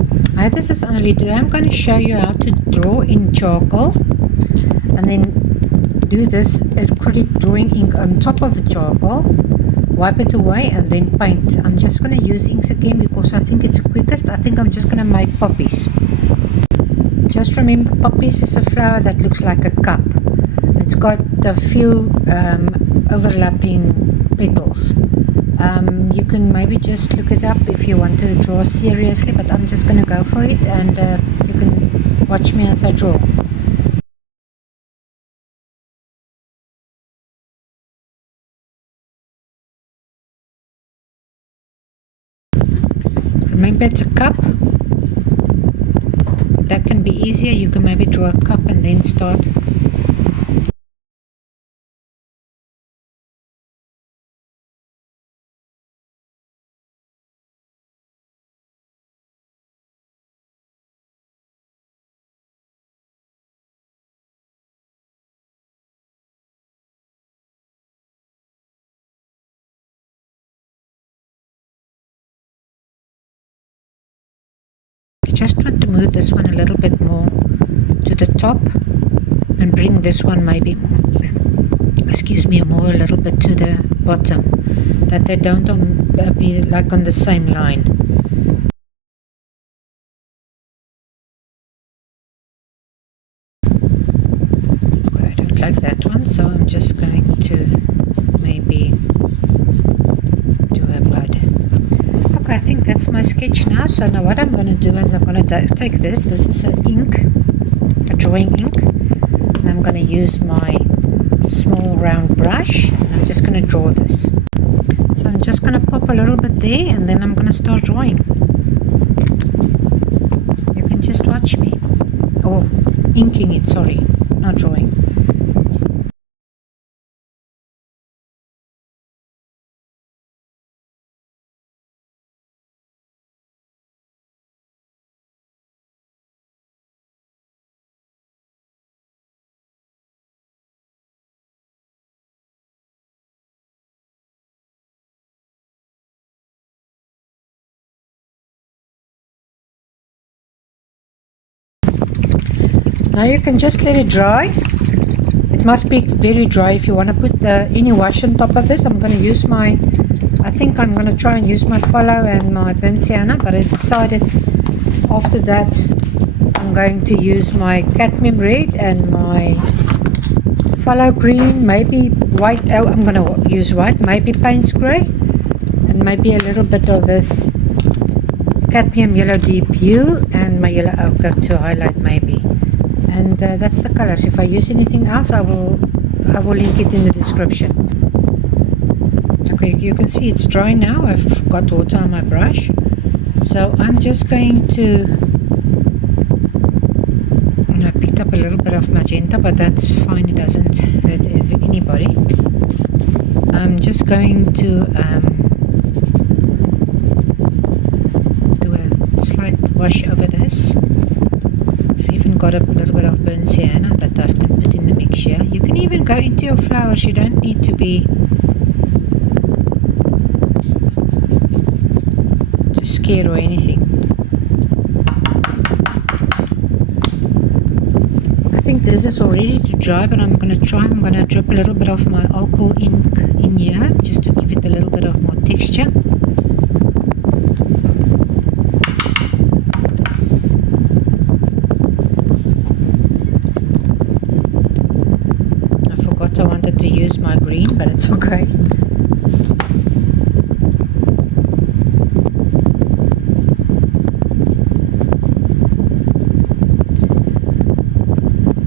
Hi, this is Annalie. Today I'm going to show you how to draw in charcoal and then do this acrylic drawing ink on top of the charcoal, wipe it away and then paint. I'm just going to use inks again because I think it's the quickest. I think I'm just going to make poppies. Just remember, poppies is a flower that looks like a cup. It's got a few overlapping petals. You can maybe just look it up if you want to draw seriously, but I'm just going to go for it, and you can watch me as I draw. Remember, it's a cup. That can be easier. You can maybe draw a cup and then start. Just want to move this one a little bit more to the top and bring this one maybe, excuse me, more a little bit to the bottom, that they don't be like on the same line. I don't like that one, so I'm just going to maybe do a bud. Okay, I think that's my sketch now. So now what I'm going to do is I'm going to take this is an ink, a drawing ink, and I'm going to use my small round brush and I'm just going to draw this. So I'm just going to pop a little bit there and then I'm going to start drawing. You can just watch me, or inking it, sorry, not drawing. Now you can just let it dry. It must be very dry if you want to put any wash on top of this. I'm going to use I think I'm going to try and use my Phthalo and my burnt sienna, but I decided after that I'm going to use my Cadmium Red and my Phthalo green, maybe white. Oh, I'm going to use white, maybe Paints Grey, and maybe a little bit of this Cadmium Yellow Deep Hue and my yellow ochre to highlight maybe. And that's the colors. If I use anything else, I will link it in the description. Okay, you can see it's dry now. I've got water on my brush, so I'm just going to, I picked up a little bit of magenta, but that's fine, it doesn't hurt anybody. I'm just going to do a slight wash over this. Got a little bit of burnt sienna that I can put in the mixture. You can even go into your flowers. You don't need to be too scared or anything. I think this is all ready to dry, but I'm going to drip a little bit of my alcohol ink in here just to give it a little bit of more texture. I wanted to use my green, but it's okay.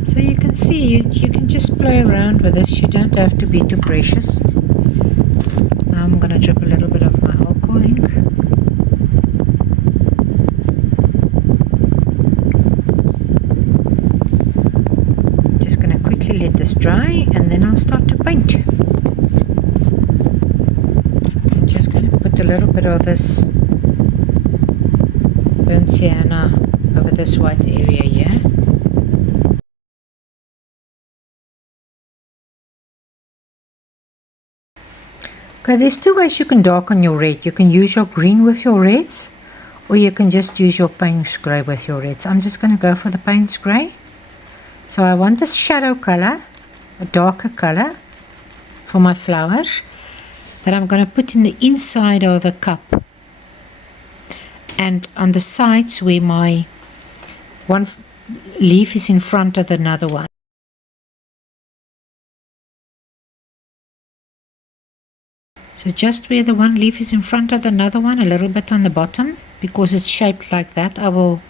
So you can see you can just play around with this. You don't have to be too precious. Now I'm going to drip a little bit of my alcohol ink. Let this dry and then I'll start to paint. I'm just going to put a little bit of this burnt sienna over this white area here. Okay, there's two ways you can darken your red. You can use your green with your reds, or you can just use your Paints Grey with your reds. I'm just going to go for the Paints Grey. So I want this shadow color, a darker color for my flowers, that I'm going to put in the inside of the cup and on the sides where my one leaf is in front of another one. So just where the one leaf is in front of another one, a little bit on the bottom, because it's shaped like that. I will,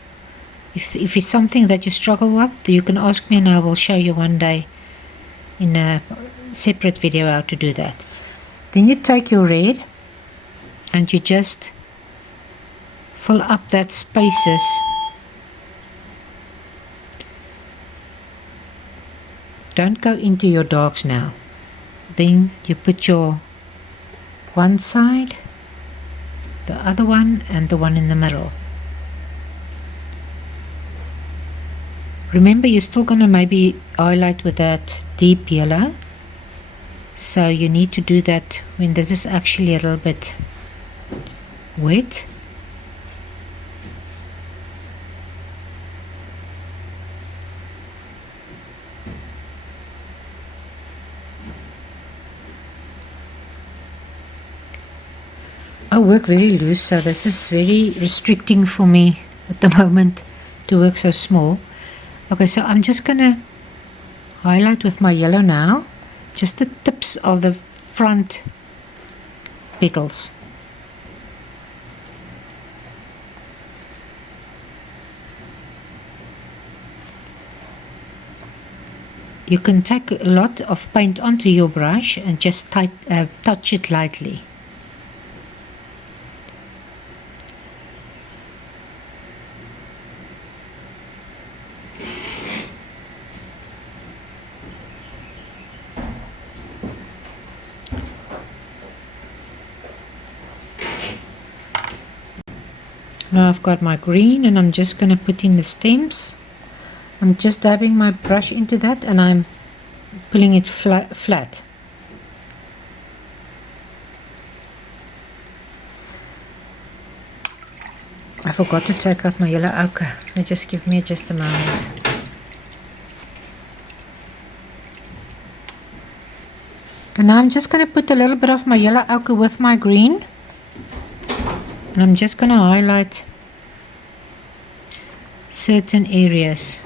if it's something that you struggle with, you can ask me and I will show you one day in a separate video how to do that. Then you take your red and you just fill up that spaces. Don't go into your darks now. Then you put your one side, the other one, and the one in the middle. Remember, you're still going to maybe highlight with that deep yellow, so you need to do that when this is actually a little bit wet. I work very loose, so this is very restricting for me at the moment to work so small. Okay, so I'm just going to highlight with my yellow now, just the tips of the front petals. You can take a lot of paint onto your brush and just touch it lightly. Now I've got my green and I'm just going to put in the stems. I'm just dabbing my brush into that and I'm pulling it flat. I forgot to take out my yellow ochre. Just give me just a moment. And now I'm just going to put a little bit of my yellow ochre with my green. And I'm just going to highlight certain areas.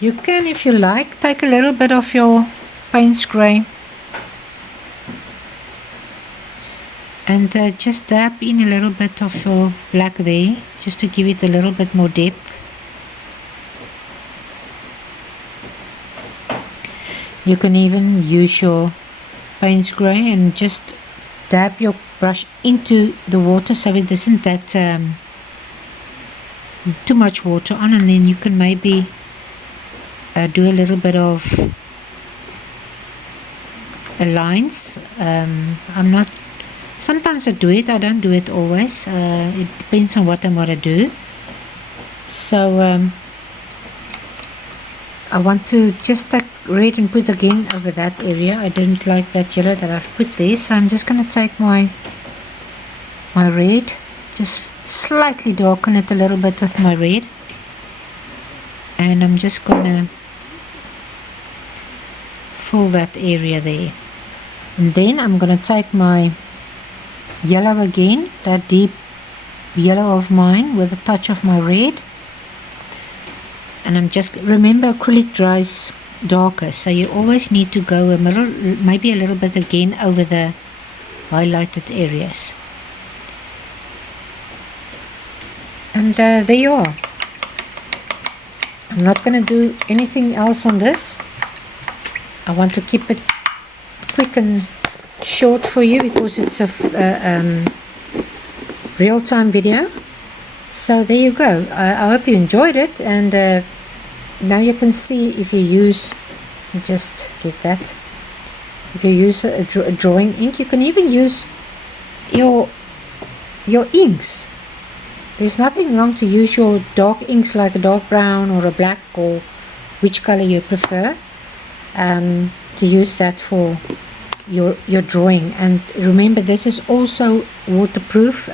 You can, if you like, take a little bit of your Paints Grey and just dab in a little bit of your black there, just to give it a little bit more depth. You can even use your Paints Grey and just dab your brush into the water so it isn't that too much water on, and then you can maybe do a little bit of lines. Sometimes I do it, I don't do it always. It depends on what I want to do. So I want to just take red and put again over that area. I don't like that yellow that I've put there, so I'm just going to take my red, just slightly darken it a little bit with my red, and I'm just going to fill that area there. And then I'm going to take my yellow again, that deep yellow of mine, with a touch of my red, and I'm just, remember, acrylic dries darker, so you always need to go a little, maybe a little bit again over the highlighted areas. And there you are. I'm not going to do anything else on this. I want to keep it quick and short for you because it's a real-time video. So there you go. I hope you enjoyed it, and now you can see if you use You just get that. If you use a drawing ink, you can even use your inks. There's nothing wrong to use your dark inks like a dark brown or a black, or which color you prefer, to use that for your drawing. And remember, this is also waterproof.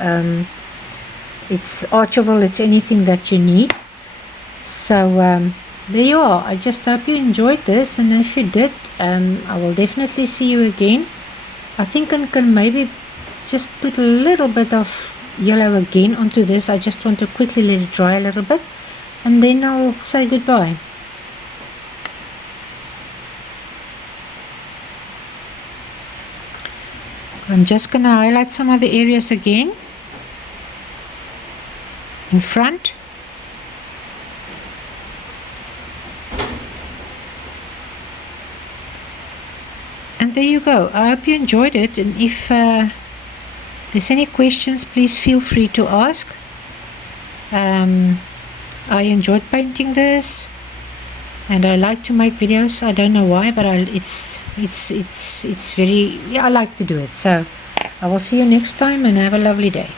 It's archival, it's anything that you need. So there you are. I just hope you enjoyed this, and if you did, I will definitely see you again. I think I can maybe just put a little bit of yellow again onto this. I just want to quickly let it dry a little bit, and then I'll say goodbye. I'm just going to highlight some of the areas again in front. And there you go. I hope you enjoyed it, and if there's any questions, please feel free to ask. I enjoyed painting this, and I like to make videos. I don't know why, but it's very, yeah, I like to do it. So I will see you next time, and have a lovely day.